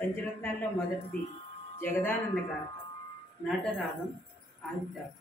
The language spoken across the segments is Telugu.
పంచరత్నాల్లో మొదటిది జగదానంద గాథ. నాటరాగం ఆదితాళం.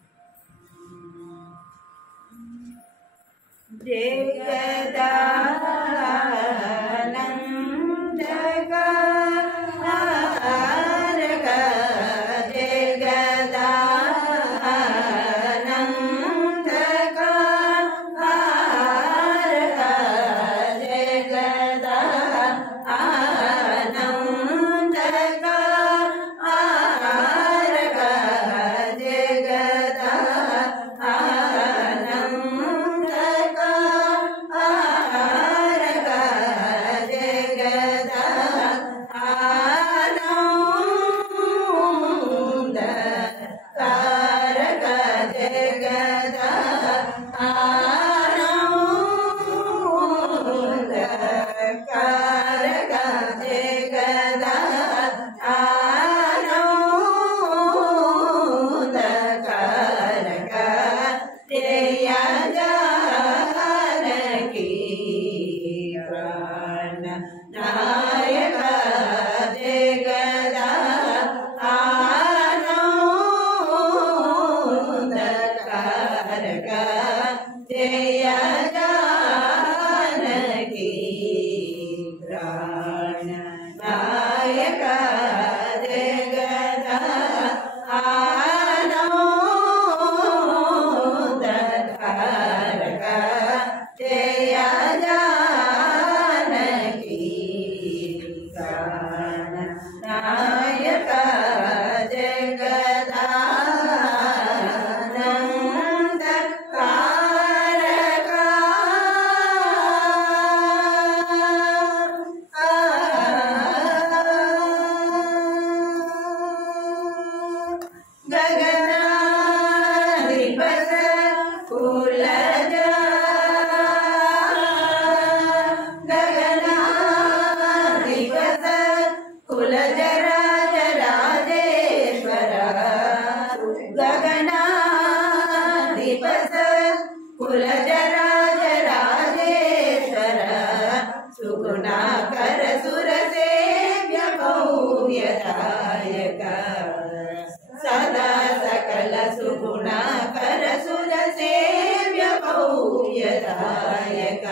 सदा सकल सुगुणाकर सुर सेव्य भव्यदायक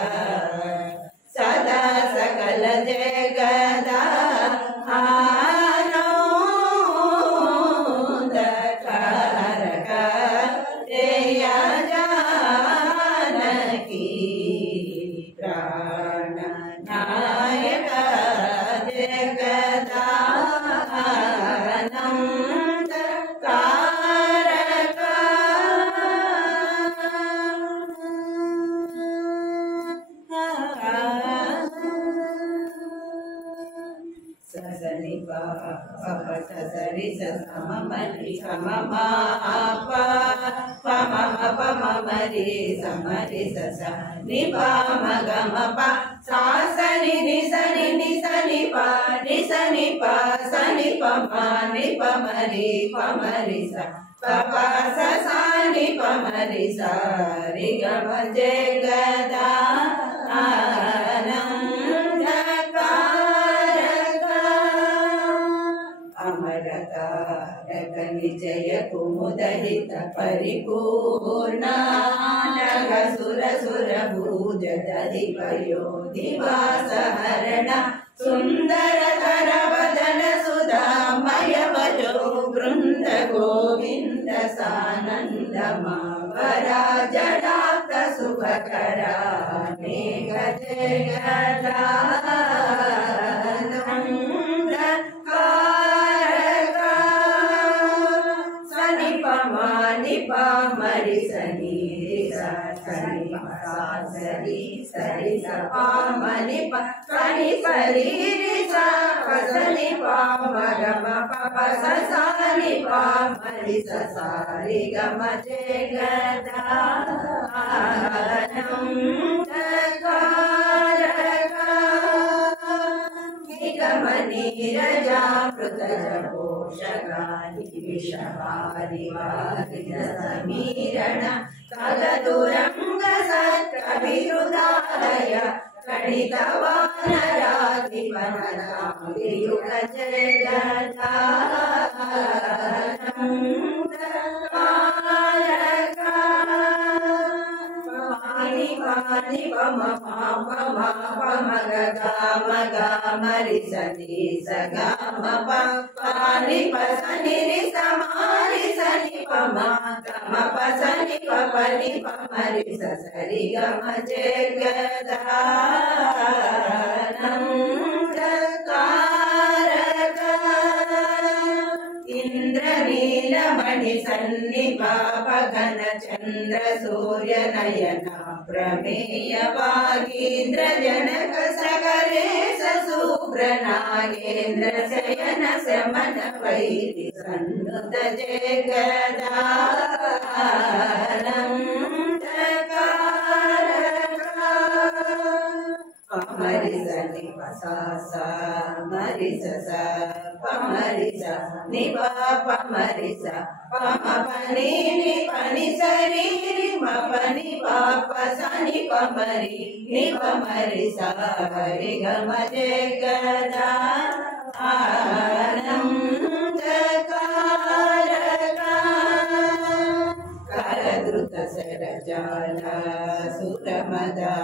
सदा सकल जगदा आनंदकारक जय जानकी प्राणनायक जगदा सनि पा सरि सम मरि सम पा म मरि समरि स नि पा म ग म पा सा सनि नि सनि पा नि सनि पा सनि प म नि प मरि स प स सा नि प मरि सा रि ग म जगदा अमरतारक निजय कुमुदहित परिपूर्ण सुर सुर भूज दधिपयो दिवास हरण सुंदर कर वदन सुधामय वजो वृंद गोविंद सानंद मावरा जडाक सुभकरा मेघ जगदा मरि सनि सनि सरि सरि स पा मनि प सनि सरि रि स प सनि पा म ग म प प स सा नि पा मरि स सा रि ग म जगदा नीरजा पृथजपोषकानि विषवारिवारिद समीरण कलदुरंग सत्कविरुदालय कट गणित वानराधिपनयुग पानि पम पम पम ग मरि सनि स ग म प पानि प सनि रि स मारि सनि प म प सनि प नि प मरि स सरि ग म जे ग इंद्रनीलमणि सन्निपाप घन चंद्र सूर्य नयन प्रमेय वागीन्द्र जनक सकलेश शुभ्र नागेन्द्र शयन शमन वैरि सन्नुत जय पमरि सनि सा मरि स पमरि स नि पमरि स पम पनि नि पनि सरि रि म पनि प सनि पमरि नि पमरि स हरि ग म जे गदा करद्रुत सरजाला सुरमदा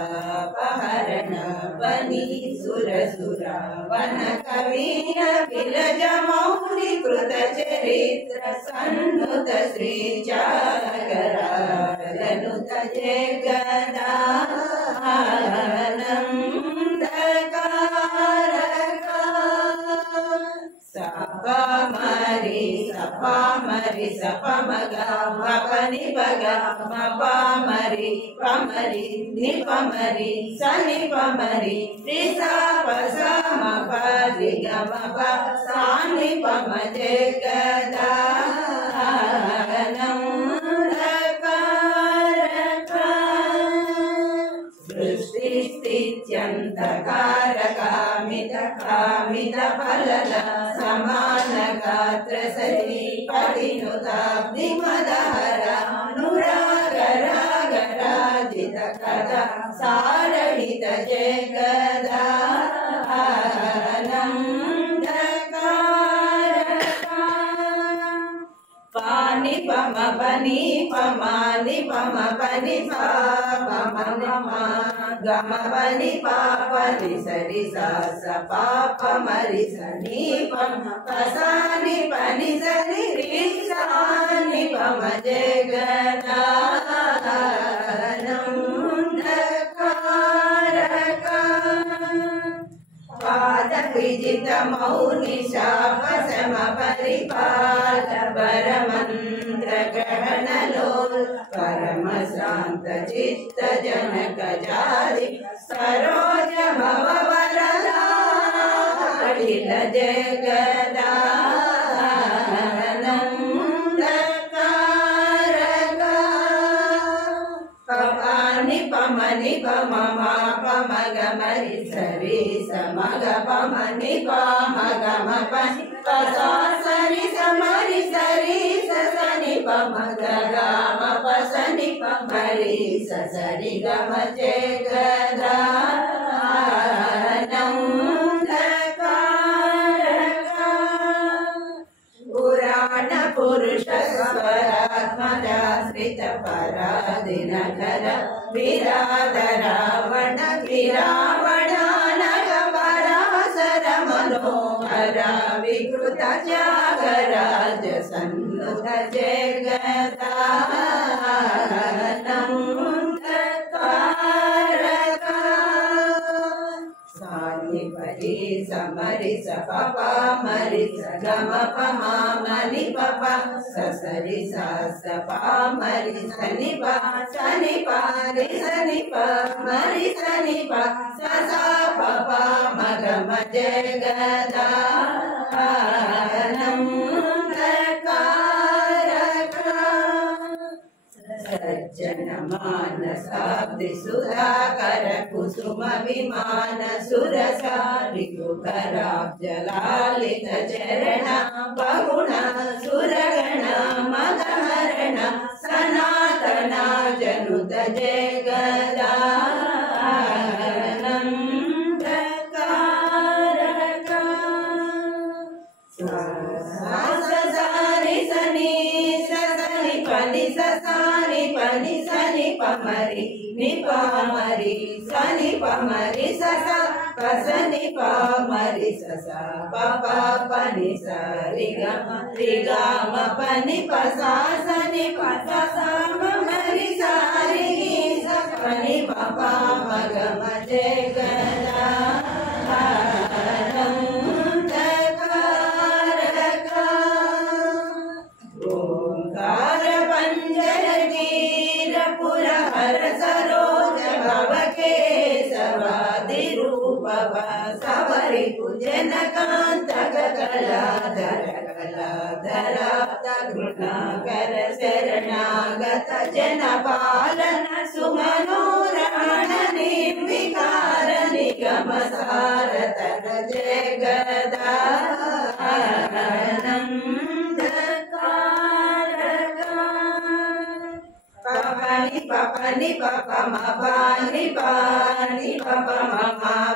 पहरण बनी सुर सुरा वन कवीर विलज मौनि कृत चरित्र सन्नुत श्री जागरानुत जय सपा मरि सपमग मपनि बग मपा मरि पमरि नि पमरि सनि पमरि रि सा प सा म प रि ग म प सानि पम जे गदा सृष्टिस्थित्यन्तकारकामित फलन समान गात्र सती पतिनुताब्धि मदहर अनुराग राग राजित कदा सारणित जय गदा पानि पम पनि पमानि पम पनि पा पम गम पनि पापनि सरि सा स पाप मरि सनि पम पसानि पनि सनि रि सानि पम जय पाद विजित मौनि शाप सम परिपाल वर मंत्र ग्रहण लोल परम शांत चित्त जनक जारि सरोज भव वरलाडिल जय पपानि पमनि पम पम ग मरि सरि स म ग पमनि पम ग म पनि प सा सरि स मरि सरि स सनि पम ग म प सनि प मरि स सरि ग म जे गदा पुराण पुरुष स्वरात्मजाश्रित परादिनकर विराध रावण विरावणानग पराशर मनोहर विकृत त्यागराज सन्नुत जय परि समरि स पप मरि स ग म प म मनि प प स सरि सा स प मरि सनि प सनि प रि सनि प मरि सनि प स सा प प म ग म जय गदा सज्जन मानसाब्धि सुधाकर कुसुम विमान सुरसा ऋतुकराब्ज लालित चरण बहुण सुरगण मदहरण सनातना जनुत जय गदा ని పా మరి స ని ప మరి స స ప స ని ప మరి స స ప ప ప ని స రి గ మ ప ని ప స స ని ప స స మ మరి స రి గి స ప ని ప ప మ గ మ జయ గదానందకారక ఓంకార పంజర గిర పుర హర సరోజ భవ కేశవాది రూప సవరి పూజన కాంత కళాధర కళాధర గుణాకర శరణాగత జన పాలన సుమనోరమణ నిర్వికార నిగమ సారతర జగదానందకారక పపని పపని పప మ పని పని పప మ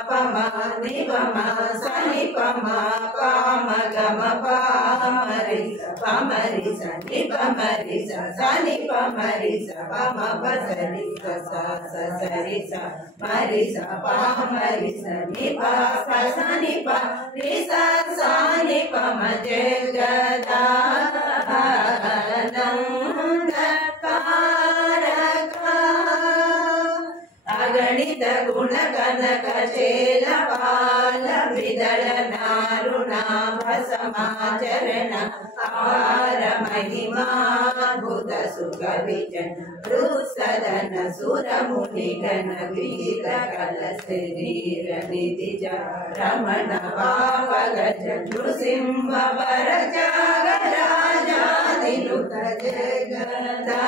ప మ ని ప మ స ని ప మ ప మ గ మ ప మరి స ని ప మరి స స ని ప మరి స ప మ ప స ని స స స స రి స మరి స ప మరి స ని ప స స ని ప రి స స ని ప మ జగదానందకారక అగణిత గుణ కనక చేల పాల విదళ నారుణాభ సమాచరణ అపార మహిమాద్భుత సుఖ విజన రుసదన సురముని గణ గీత కల శరీర నిధిజ రమణ పాప గజ నృసింహ వర జాగరాజాదినుత జగదా